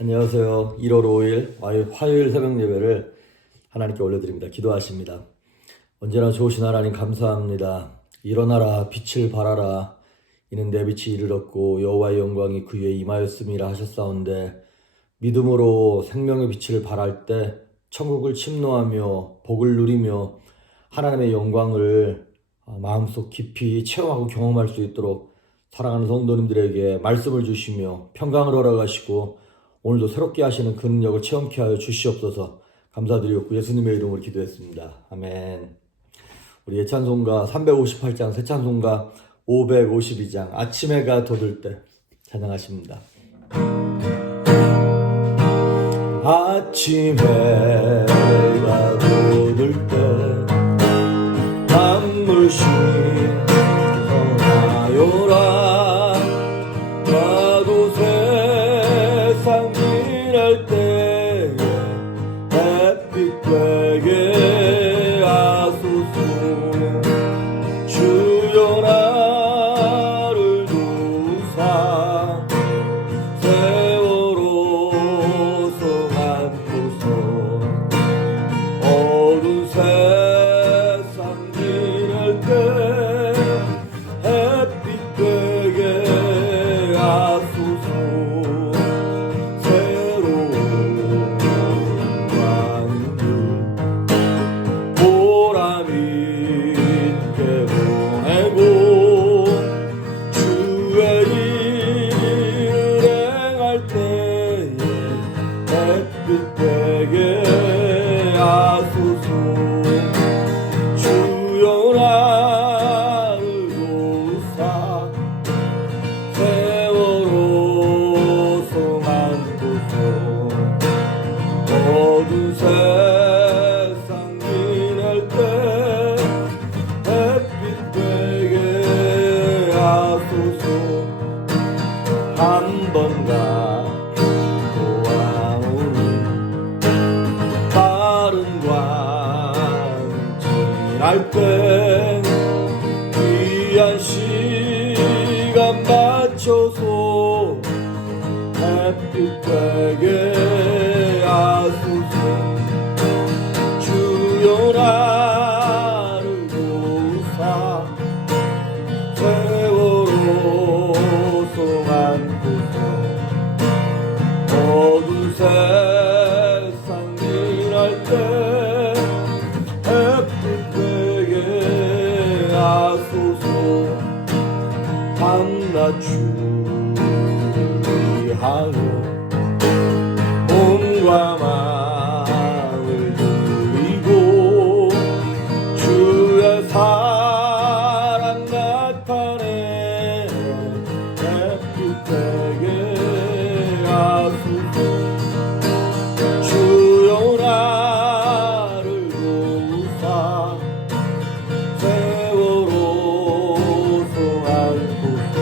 안녕하세요. 1월 5일 화요일 새벽 예배를 하나님께 올려드립니다. 기도하십니다. 언제나 좋으신 하나님 감사합니다. 일어나라 빛을 발하라 이는 내 빛이 이르렀고 여호와의 영광이 그 위에 임하였음이라 하셨사온데 믿음으로 생명의 빛을 발할 때 천국을 침노하며 복을 누리며 하나님의 영광을 마음속 깊이 체험하고 경험할 수 있도록 사랑하는 성도님들에게 말씀을 주시며 평강을 허락하시고 오늘도 새롭게 하시는 그 능력을 체험케 하여 주시옵소서. 감사드리옵고 예수님의 이름으로 기도했습니다. 아멘. 우리 예찬송가 358장, 새찬송가 552장 아침 해가 돋을 때 찬양하십니다. 아침 해가 돋을 때 만물 신성하여라 나도 세상 지날 때에 햇빛 되게 하소서 주여 나를 도우사 세월호 성안고서 어두운 세상 지날 때 햇빛 되게 하소서 새로운 광기 보람 있게 보내고 주의 일을 행할 때에 햇빛 되게 하소서 주여 나를 도우사 세월호 성안고서 어두운 세상 지날 때 햇빛 되게 하소서 한 번 가보아오니 다른 광 지날 때 귀한 시간 맞춰서 햇빛 되게 하소서 주여 나를 도우사 세월호 성안고서 어두운 세상 지날 때 햇빛 되게 하소서 밤낮 주의하여 몸과 마음을 드리고 주의 사랑 나타내 햇빛 되게 하소서 주여 나를 도우사 세월호 성안고서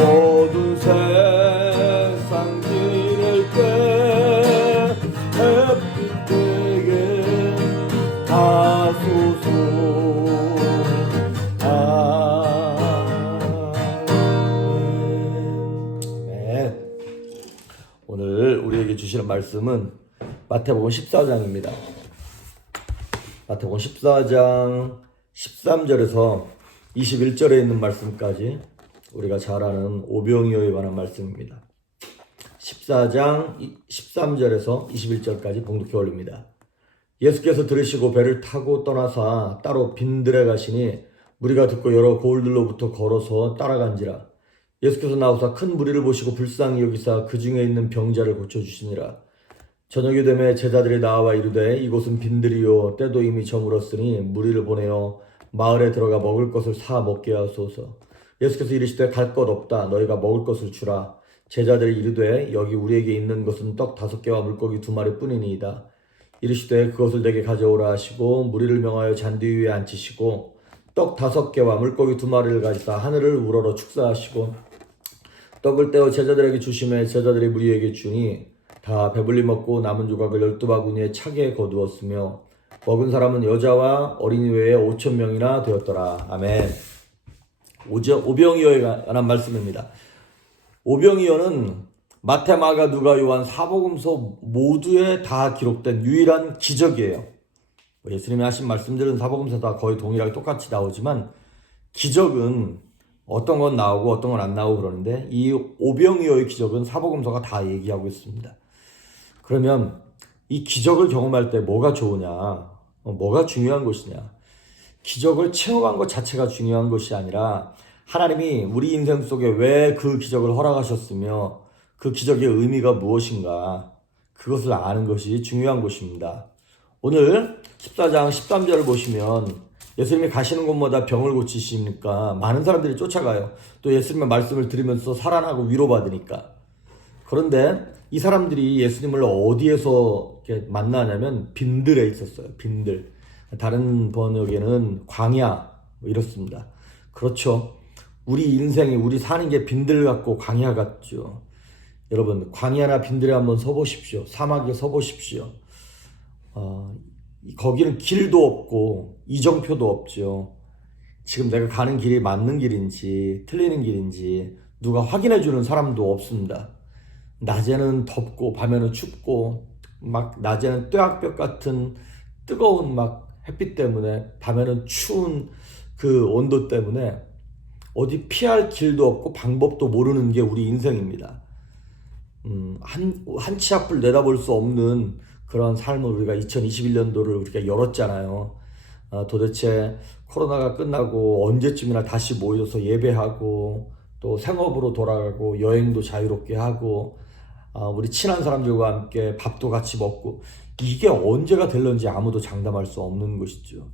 어두운 세상 지날 때 햇빛 되게 하소서. 아멘. 오늘 우리에게 주시는 말씀은 마태복음 14장입니다. 마태복음 14장 13절에서 21절에 있는 말씀까지 우리가 잘 아는 오병이어에 관한 말씀입니다. 14장 13절에서 21절까지 봉독해 올립니다. 예수께서 들으시고 배를 타고 떠나사 따로 빈들에 가시니 무리가 듣고 여러 고을들로부터 걸어서 따라간지라. 예수께서 나오사 큰 무리를 보시고 불쌍히 여기사 그 중에 있는 병자를 고쳐주시니라. 저녁이 되매 제자들이 나와 이르되 이곳은 빈들이요 때도 이미 저물었으니 무리를 보내어 마을에 들어가 먹을 것을 사 먹게 하소서. 예수께서 이르시되 갈 것 없다 너희가 먹을 것을 주라. 제자들이 이르되 여기 우리에게 있는 것은 떡 5개와 물고기 2마리 뿐이니이다. 이르시되 그것을 내게 가져오라 하시고 무리를 명하여 잔디 위에 앉히시고 떡 5개와 물고기 2마리를 가지사 하늘을 우러러 축사하시고 떡을 떼어 제자들에게 주시매 제자들이 무리에게 주니 다 배불리 먹고 남은 조각을 12바구니에 차게 거두었으며 먹은 사람은 여자와 어린이 외에 5,000명이나 되었더라. 아멘. 오병이어에 관한 말씀입니다. 오병이어는 마태, 마가, 누가, 요한, 사복음서 모두에 다 기록된 유일한 기적이에요. 예수님이 하신 말씀들은 사복음서 다 거의 동일하게 똑같이 나오지만 기적은 어떤 건 나오고 어떤 건 안 나오고 그러는데 이 오병이어의 기적은 사복음서가 다 얘기하고 있습니다. 그러면 이 기적을 경험할 때 뭐가 좋으냐? 뭐가 중요한 것이냐? 기적을 체험한 것 자체가 중요한 것이 아니라 하나님이 우리 인생 속에 왜 그 기적을 허락하셨으며 그 기적의 의미가 무엇인가 그것을 아는 것이 중요한 것입니다. 오늘 14장 13절을 보시면 예수님이 가시는 곳마다 병을 고치시니까 많은 사람들이 쫓아가요. 또 예수님의 말씀을 들으면서 살아나고 위로받으니까. 그런데 이 사람들이 예수님을 어디에서 이렇게 만나냐면 빈들에 있었어요. 빈들. 다른 번역에는 광야 이렇습니다. 그렇죠. 우리 인생이 우리 사는 게 빈들 같고 광야 같죠. 여러분 광야나 빈들에 한번 서보십시오. 사막에 서보십시오. 거기는 길도 없고 이정표도 없죠. 지금 내가 가는 길이 맞는 길인지 틀리는 길인지 누가 확인해 주는 사람도 없습니다. 낮에는 덥고 밤에는 춥고 막 낮에는 뙤약볕 같은 뜨거운 막 햇빛 때문에 밤에는 추운 그 온도 때문에 어디 피할 길도 없고 방법도 모르는 게 우리 인생입니다. 한 치 앞을 내다볼 수 없는 그런 삶을 우리가 2021년도를 우리가 열었잖아요. 도대체 코로나가 끝나고 언제쯤이나 다시 모여서 예배하고 또 생업으로 돌아가고 여행도 자유롭게 하고 우리 친한 사람들과 함께 밥도 같이 먹고 이게 언제가 될런지 아무도 장담할 수 없는 것이죠.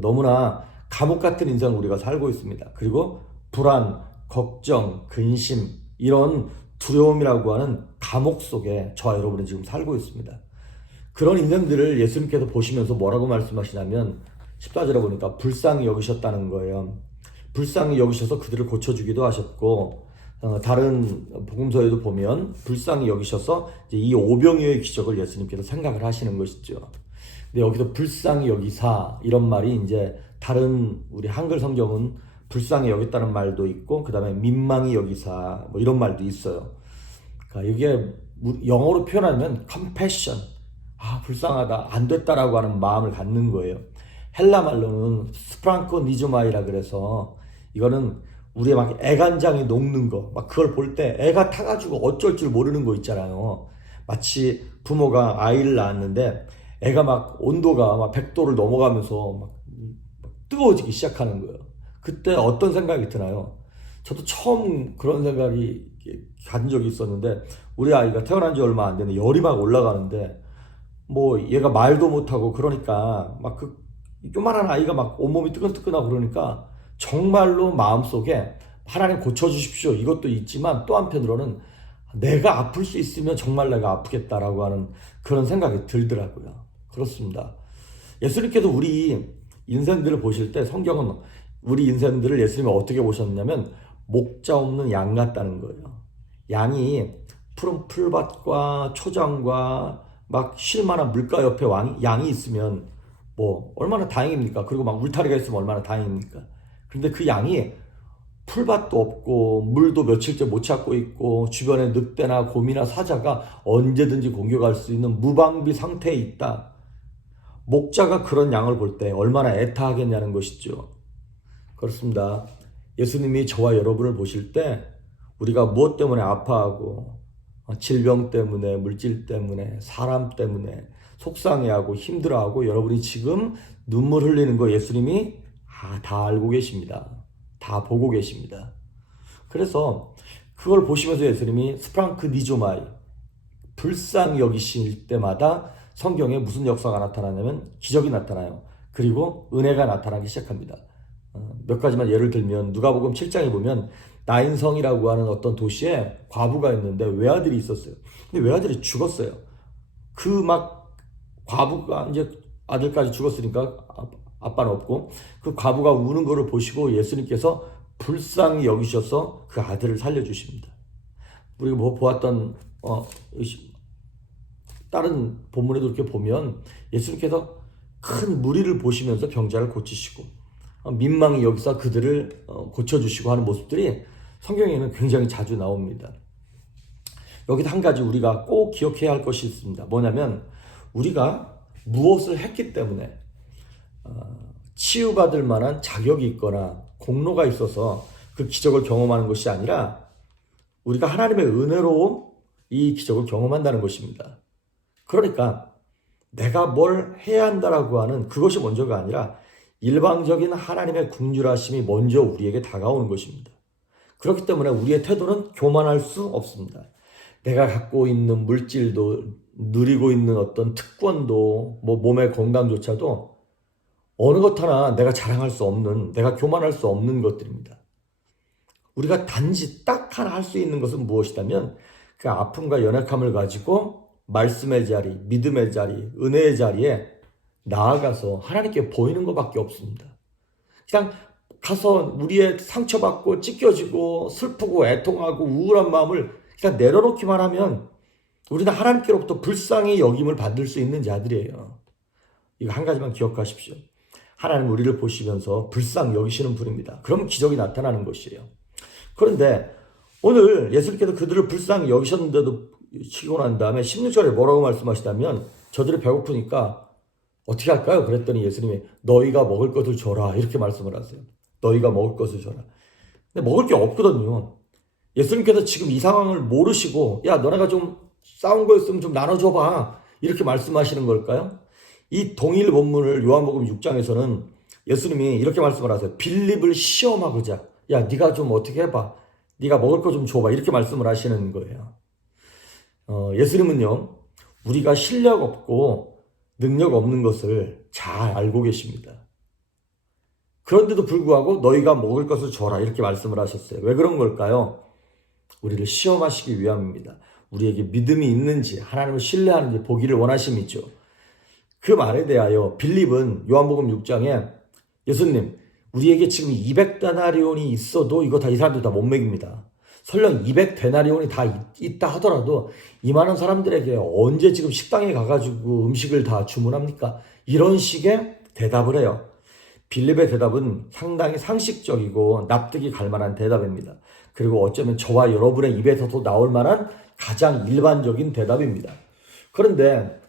너무나 감옥 같은 인생을 우리가 살고 있습니다. 그리고 불안, 걱정, 근심 이런 두려움이라고 하는 감옥 속에 저와 여러분이 지금 살고 있습니다. 그런 인생들을 예수님께서 보시면서 뭐라고 말씀하시냐면 14절에 보니까 불쌍히 여기셨다는 거예요. 불쌍히 여기셔서 그들을 고쳐주기도 하셨고 다른 복음서에도 보면 불쌍히 여기셔서 이제 이 오병이어의 기적을 예수님께서 생각을 하시는 것이죠. 근데 여기서 불쌍히 여기사 이런 말이 이제 다른 우리 한글 성경은 불쌍히 여겼다는 말도 있고 그 다음에 민망히 여기사 뭐 이런 말도 있어요. 그러니까 이게 영어로 표현하면 compassion, 불쌍하다, 안 됐다라고 하는 마음을 갖는 거예요. 헬라 말로는 스프랑코니즈마이라 그래서 이거는 우리의 막 애간장이 녹는 거, 막 그걸 볼 때 애가 타가지고 어쩔 줄 모르는 거 있잖아요. 마치 부모가 아이를 낳았는데 애가 막 온도가 막 100도를 넘어가면서 막 뜨거워지기 시작하는 거예요. 그때 어떤 생각이 드나요? 저도 처음 그런 생각이 가진 적이 있었는데 우리 아이가 태어난 지 얼마 안 됐는데 열이 막 올라가는데 뭐 얘가 말도 못하고 그러니까 막 그 요만한 아이가 막 온몸이 뜨끈뜨끈하고 그러니까 정말로 마음속에 하나님 고쳐주십시오 이것도 있지만 또 한편으로는 내가 아플 수 있으면 정말 내가 아프겠다라고 하는 그런 생각이 들더라고요. 그렇습니다. 예수님께서 우리 인생들을 보실 때 성경은 우리 인생들을 예수님이 어떻게 보셨냐면 목자 없는 양 같다는 거예요. 양이 푸른 풀밭과 초장과 막 쉴만한 물가 옆에 양이 있으면 뭐 얼마나 다행입니까? 그리고 막 울타리가 있으면 얼마나 다행입니까? 그런데 그 양이 풀밭도 없고 물도 며칠째 못 찾고 있고 주변에 늑대나 곰이나 사자가 언제든지 공격할 수 있는 무방비 상태에 있다. 목자가 그런 양을 볼 때 얼마나 애타하겠냐는 것이죠. 그렇습니다. 예수님이 저와 여러분을 보실 때 우리가 무엇 때문에 아파하고 질병 때문에 물질 때문에 사람 때문에 속상해하고 힘들어하고 여러분이 지금 눈물 흘리는 거 예수님이 다 알고 계십니다. 다 보고 계십니다. 그래서 그걸 보시면서 예수님이 스프랑크니조마이 불쌍히 여기실 때마다 성경에 무슨 역사가 나타나냐면 기적이 나타나요. 그리고 은혜가 나타나기 시작합니다. 몇 가지만 예를 들면 누가복음 7장에 보면 나인성이라고 하는 어떤 도시에 과부가 있는데 외아들이 있었어요. 근데 외아들이 죽었어요. 그 막 과부가 이제 아들까지 죽었으니까 아빠는 없고 그 과부가 우는 거를 보시고 예수님께서 불쌍히 여기셔서 그 아들을 살려주십니다. 우리가 뭐 보았던 다른 본문에도 이렇게 보면 예수님께서 큰 무리를 보시면서 병자를 고치시고 민망히 여기서 그들을 고쳐주시고 하는 모습들이 성경에는 굉장히 자주 나옵니다. 여기도 한 가지 우리가 꼭 기억해야 할 것이 있습니다. 뭐냐면 우리가 무엇을 했기 때문에 치유받을 만한 자격이 있거나 공로가 있어서 그 기적을 경험하는 것이 아니라 우리가 하나님의 은혜로 이 기적을 경험한다는 것입니다. 그러니까 내가 뭘 해야 한다라고 하는 그것이 먼저가 아니라 일방적인 하나님의 긍휼하심이 먼저 우리에게 다가오는 것입니다. 그렇기 때문에 우리의 태도는 교만할 수 없습니다. 내가 갖고 있는 물질도, 누리고 있는 어떤 특권도, 몸의 건강조차도 어느 것 하나 내가 자랑할 수 없는, 내가 교만할 수 없는 것들입니다. 우리가 단지 딱 하나 할 수 있는 것은 무엇이냐면 그 아픔과 연약함을 가지고 말씀의 자리, 믿음의 자리, 은혜의 자리에 나아가서 하나님께 보이는 것밖에 없습니다. 그냥 가서 우리의 상처받고 찢겨지고 슬프고 애통하고 우울한 마음을 그냥 내려놓기만 하면 우리는 하나님께로부터 불쌍히 여김을 받을 수 있는 자들이에요. 이거 한 가지만 기억하십시오. 하나님 우리를 보시면서 불쌍히 여기시는 분입니다. 그럼 기적이 나타나는 것이에요. 그런데 오늘 예수님께서 그들을 불쌍히 여기셨는데도 치고 난 다음에 16절에 뭐라고 말씀하시다면 저들이 배고프니까 어떻게 할까요? 그랬더니 예수님이 너희가 먹을 것을 줘라 이렇게 말씀을 하세요. 너희가 먹을 것을 줘라. 근데 먹을 게 없거든요. 예수님께서 지금 이 상황을 모르시고 야 너네가 좀 싸운 거 있으면 좀 나눠줘봐 이렇게 말씀하시는 걸까요? 이 동일 본문을 요한복음 6장에서는 예수님이 이렇게 말씀을 하세요. 빌립을 시험하고자 야 네가 좀 어떻게 해봐. 네가 먹을 거 좀 줘봐 이렇게 말씀을 하시는 거예요. 예수님은요 우리가 실력 없고 능력 없는 것을 잘 알고 계십니다. 그런데도 불구하고 너희가 먹을 것을 줘라 이렇게 말씀을 하셨어요. 왜 그런 걸까요? 우리를 시험하시기 위함입니다. 우리에게 믿음이 있는지 하나님을 신뢰하는지 보기를 원하심이죠. 그 말에 대하여 빌립은 요한복음 6장에 예수님 우리에게 지금 200데나리온이 있어도 이거 다 이 사람들 다 못 먹입니다. 설령 200데나리온이 다 있다 하더라도 이 많은 사람들에게 언제 지금 식당에 가가지고 음식을 다 주문합니까? 이런 식의 대답을 해요. 빌립의 대답은 상당히 상식적이고 납득이 갈 만한 대답입니다. 그리고 어쩌면 저와 여러분의 입에서도 나올 만한 가장 일반적인 대답입니다. 그런데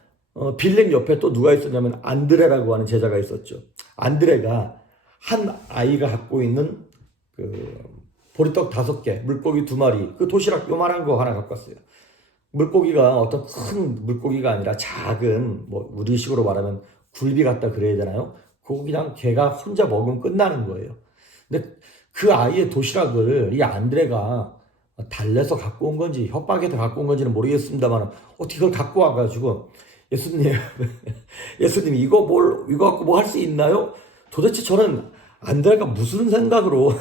빌립 옆에 또 누가 있었냐면 안드레라고 하는 제자가 있었죠. 안드레가 한 아이가 갖고 있는 보리떡 5개, 물고기 2마리, 그 도시락 요만한 거 하나 갖고 왔어요. 물고기가 어떤 큰 물고기가 아니라 작은, 우리식으로 말하면 굴비 같다 그래야 되나요? 그거 그냥 걔가 혼자 먹으면 끝나는 거예요. 근데 그 아이의 도시락을 이 안드레가 달래서 갖고 온 건지 협박해서 갖고 온 건지는 모르겠습니다만 어떻게 그걸 갖고 와가지고 예수님 이거 갖고 뭐 할 수 있나요? 도대체 저는 안드레가 무슨 생각으로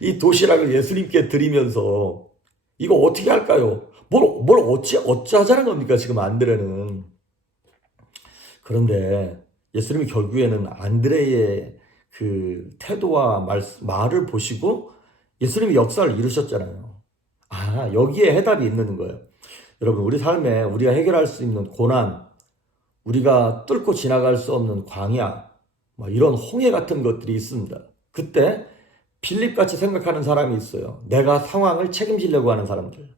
이 도시락을 예수님께 드리면서 이거 어떻게 할까요? 뭘 어찌하자는 겁니까 지금 안드레는. 그런데 예수님이 결국에는 안드레의 그 태도와 말을 보시고 예수님이 역사를 이루셨잖아요. 여기에 해답이 있는 거예요. 여러분 우리 삶에 우리가 해결할 수 있는 고난, 우리가 뚫고 지나갈 수 없는 광야, 이런 홍해 같은 것들이 있습니다. 그때 빌립같이 생각하는 사람이 있어요. 내가 상황을 책임지려고 하는 사람들.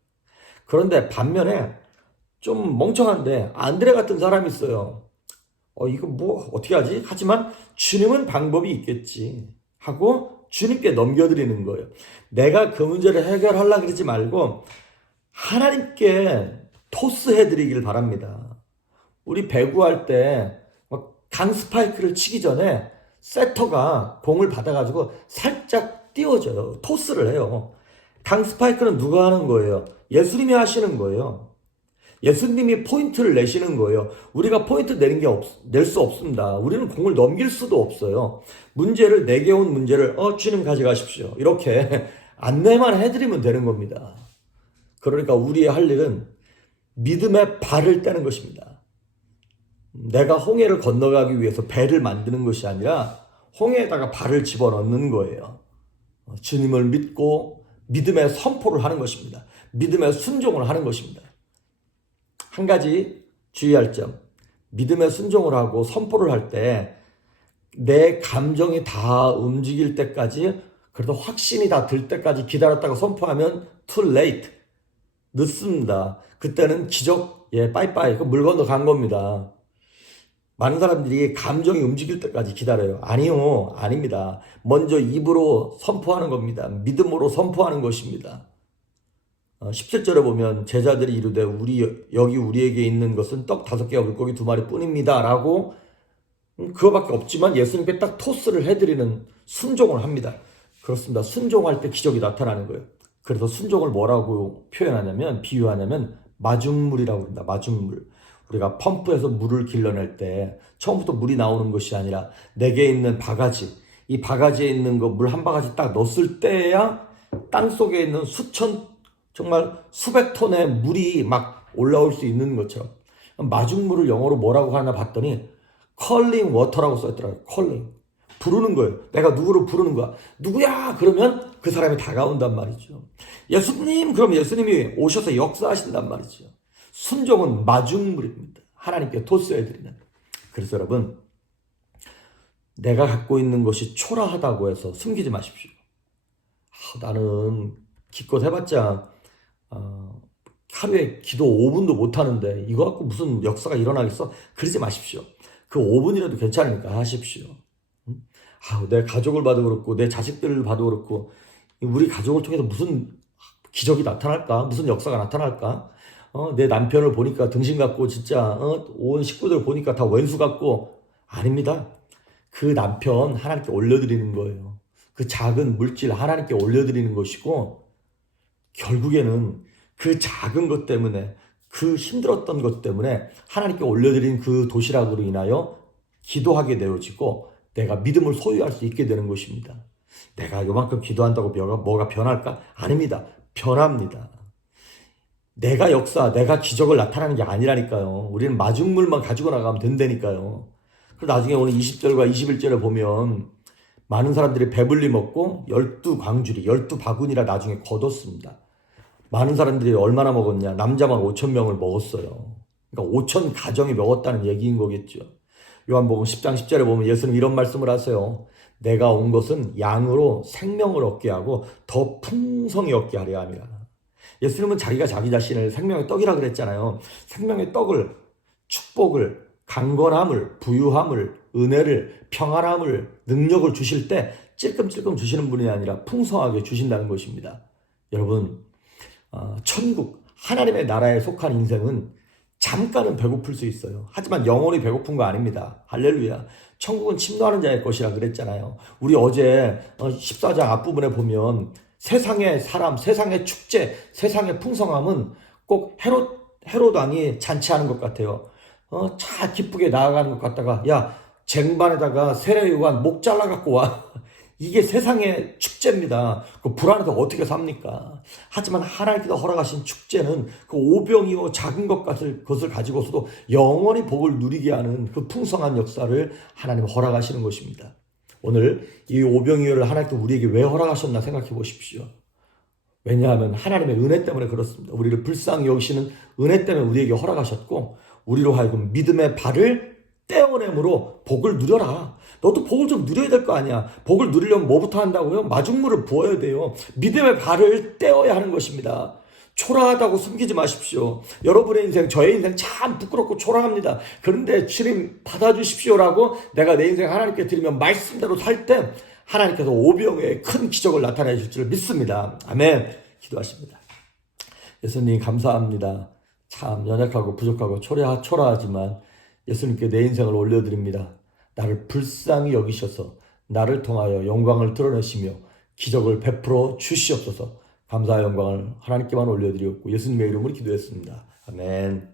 그런데 반면에 좀 멍청한데 안드레 같은 사람이 있어요. 이거 어떻게 하지? 하지만 주님은 방법이 있겠지 하고 주님께 넘겨드리는 거예요. 내가 그 문제를 해결하려고 그러지 말고 하나님께 토스해드리길 바랍니다. 우리 배구할 때 강스파이크를 치기 전에 세터가 공을 받아가지고 살짝 띄워줘요. 토스를 해요. 강스파이크는 누가 하는 거예요? 예수님이 하시는 거예요. 예수님이 포인트를 내시는 거예요. 우리가 포인트 낼 수 없습니다. 우리는 공을 넘길 수도 없어요. 내게 온 문제를 주님 가져가십시오. 이렇게 안내만 해드리면 되는 겁니다. 그러니까 우리의 할 일은 믿음의 발을 떼는 것입니다. 내가 홍해를 건너가기 위해서 배를 만드는 것이 아니라 홍해에다가 발을 집어넣는 거예요. 주님을 믿고 믿음의 선포를 하는 것입니다. 믿음의 순종을 하는 것입니다. 한 가지 주의할 점, 믿음의 순종을 하고 선포를 할 때 내 감정이 다 움직일 때까지, 그래도 확신이 다 들 때까지 기다렸다가 선포하면 too late. 늦습니다. 그때는 기적, 빠이빠이. 그 물건도 간 겁니다. 많은 사람들이 감정이 움직일 때까지 기다려요. 아니요, 아닙니다. 먼저 입으로 선포하는 겁니다. 믿음으로 선포하는 것입니다. 17절에 보면 제자들이 이르되 여기 우리에게 있는 것은 떡 5개와 물고기 2마리 뿐입니다. 라고 그거밖에 없지만 예수님께 딱 토스를 해드리는 순종을 합니다. 그렇습니다. 순종할 때 기적이 나타나는 거예요. 그래서 순종을 뭐라고 표현하냐면, 비유하냐면 마중물이라고 합니다. 마중물. 우리가 펌프에서 물을 길러낼 때 처음부터 물이 나오는 것이 아니라 내게 있는 바가지, 이 바가지에 있는 거 물 한 바가지 딱 넣었을 때야 땅속에 있는 정말 수백 톤의 물이 막 올라올 수 있는 것처럼, 마중물을 영어로 뭐라고 하나 봤더니 컬링 워터라고 써있더라고요. 컬링. 부르는 거예요. 내가 누구를 부르는 거야. 누구야? 그러면 그 사람이 다가온단 말이죠. 예수님! 그럼 예수님이 오셔서 역사하신단 말이죠. 순종은 마중물입니다. 하나님께 토스해드리는. 그래서 여러분, 내가 갖고 있는 것이 초라하다고 해서 숨기지 마십시오. 나는 기껏 해봤자 하루에 기도 5분도 못하는데 이거 갖고 무슨 역사가 일어나겠어? 그러지 마십시오. 그 5분이라도 괜찮으니까 하십시오. 내 가족을 봐도 그렇고 내 자식들을 봐도 그렇고 우리 가족을 통해서 무슨 기적이 나타날까? 무슨 역사가 나타날까? 내 남편을 보니까 등신 같고 진짜 온 식구들 보니까 다 원수 같고. 아닙니다. 그 남편 하나님께 올려드리는 거예요. 그 작은 물질 하나님께 올려드리는 것이고, 결국에는 그 작은 것 때문에, 그 힘들었던 것 때문에 하나님께 올려드린 그 도시락으로 인하여 기도하게 되어지고 내가 믿음을 소유할 수 있게 되는 것입니다. 내가 요만큼 기도한다고 뭐가 변할까? 아닙니다. 변합니다. 내가 내가 기적을 나타나는 게 아니라니까요. 우리는 마중물만 가지고 나가면 된다니까요. 그리고 나중에 오늘 20절과 21절에 보면 많은 사람들이 배불리 먹고 12광주리, 12바구니라 나중에 거뒀습니다. 많은 사람들이 얼마나 먹었냐? 남자만 5,000명을 먹었어요. 그러니까 5,000 가정이 먹었다는 얘기인 거겠죠. 요한복음 10장 10절에 보면 예수님 이런 말씀을 하세요. 내가 온 것은 양으로 생명을 얻게 하고 더 풍성히 얻게 하려 함이라. 예수님은 자기가 자기 자신을 생명의 떡이라 그랬잖아요. 생명의 떡을, 축복을, 강건함을, 부유함을, 은혜를, 평안함을, 능력을 주실 때 찔끔찔끔 주시는 분이 아니라 풍성하게 주신다는 것입니다. 여러분, 천국, 하나님의 나라에 속한 인생은 잠깐은 배고플 수 있어요. 하지만 영원히 배고픈 거 아닙니다. 할렐루야. 천국은 침노하는 자의 것이라 그랬잖아요. 우리 어제 14장 앞부분에 보면 세상의 사람, 세상의 축제, 세상의 풍성함은 꼭 헤롯 왕이 잔치하는 것 같아요. 잘 기쁘게 나아가는 것 같다가 야, 쟁반에다가 세례요한 목 잘라갖고 와. 이게 세상의 축제입니다. 그 불안해서 어떻게 삽니까? 하지만 하나님께서 허락하신 축제는 그 오병이어 작은 것을 가지고서도 영원히 복을 누리게 하는 그 풍성한 역사를 하나님 허락하시는 것입니다. 오늘 이 오병이어를 하나님께서 우리에게 왜 허락하셨나 생각해 보십시오. 왜냐하면 하나님의 은혜 때문에 그렇습니다. 우리를 불쌍히 여기시는 은혜 때문에 우리에게 허락하셨고, 우리로 하여금 믿음의 발을 떼어냄으로 복을 누려라. 너도 복을 좀 누려야 될 거 아니야. 복을 누리려면 뭐부터 한다고요? 마중물을 부어야 돼요. 믿음의 발을 떼어야 하는 것입니다. 초라하다고 숨기지 마십시오. 여러분의 인생, 저의 인생 참 부끄럽고 초라합니다. 그런데 주님 받아주십시오라고 내가 내 인생 하나님께 드리면 말씀대로 살 때 하나님께서 오병의 큰 기적을 나타내 주실 줄 믿습니다. 아멘. 기도하십니다. 예수님 감사합니다. 참 연약하고 부족하고 초라하지만 예수님께 내 인생을 올려드립니다. 나를 불쌍히 여기셔서 나를 통하여 영광을 드러내시며 기적을 베풀어 주시옵소서. 감사의 영광을 하나님께만 올려드리었고 예수님의 이름으로 기도했습니다. 아멘.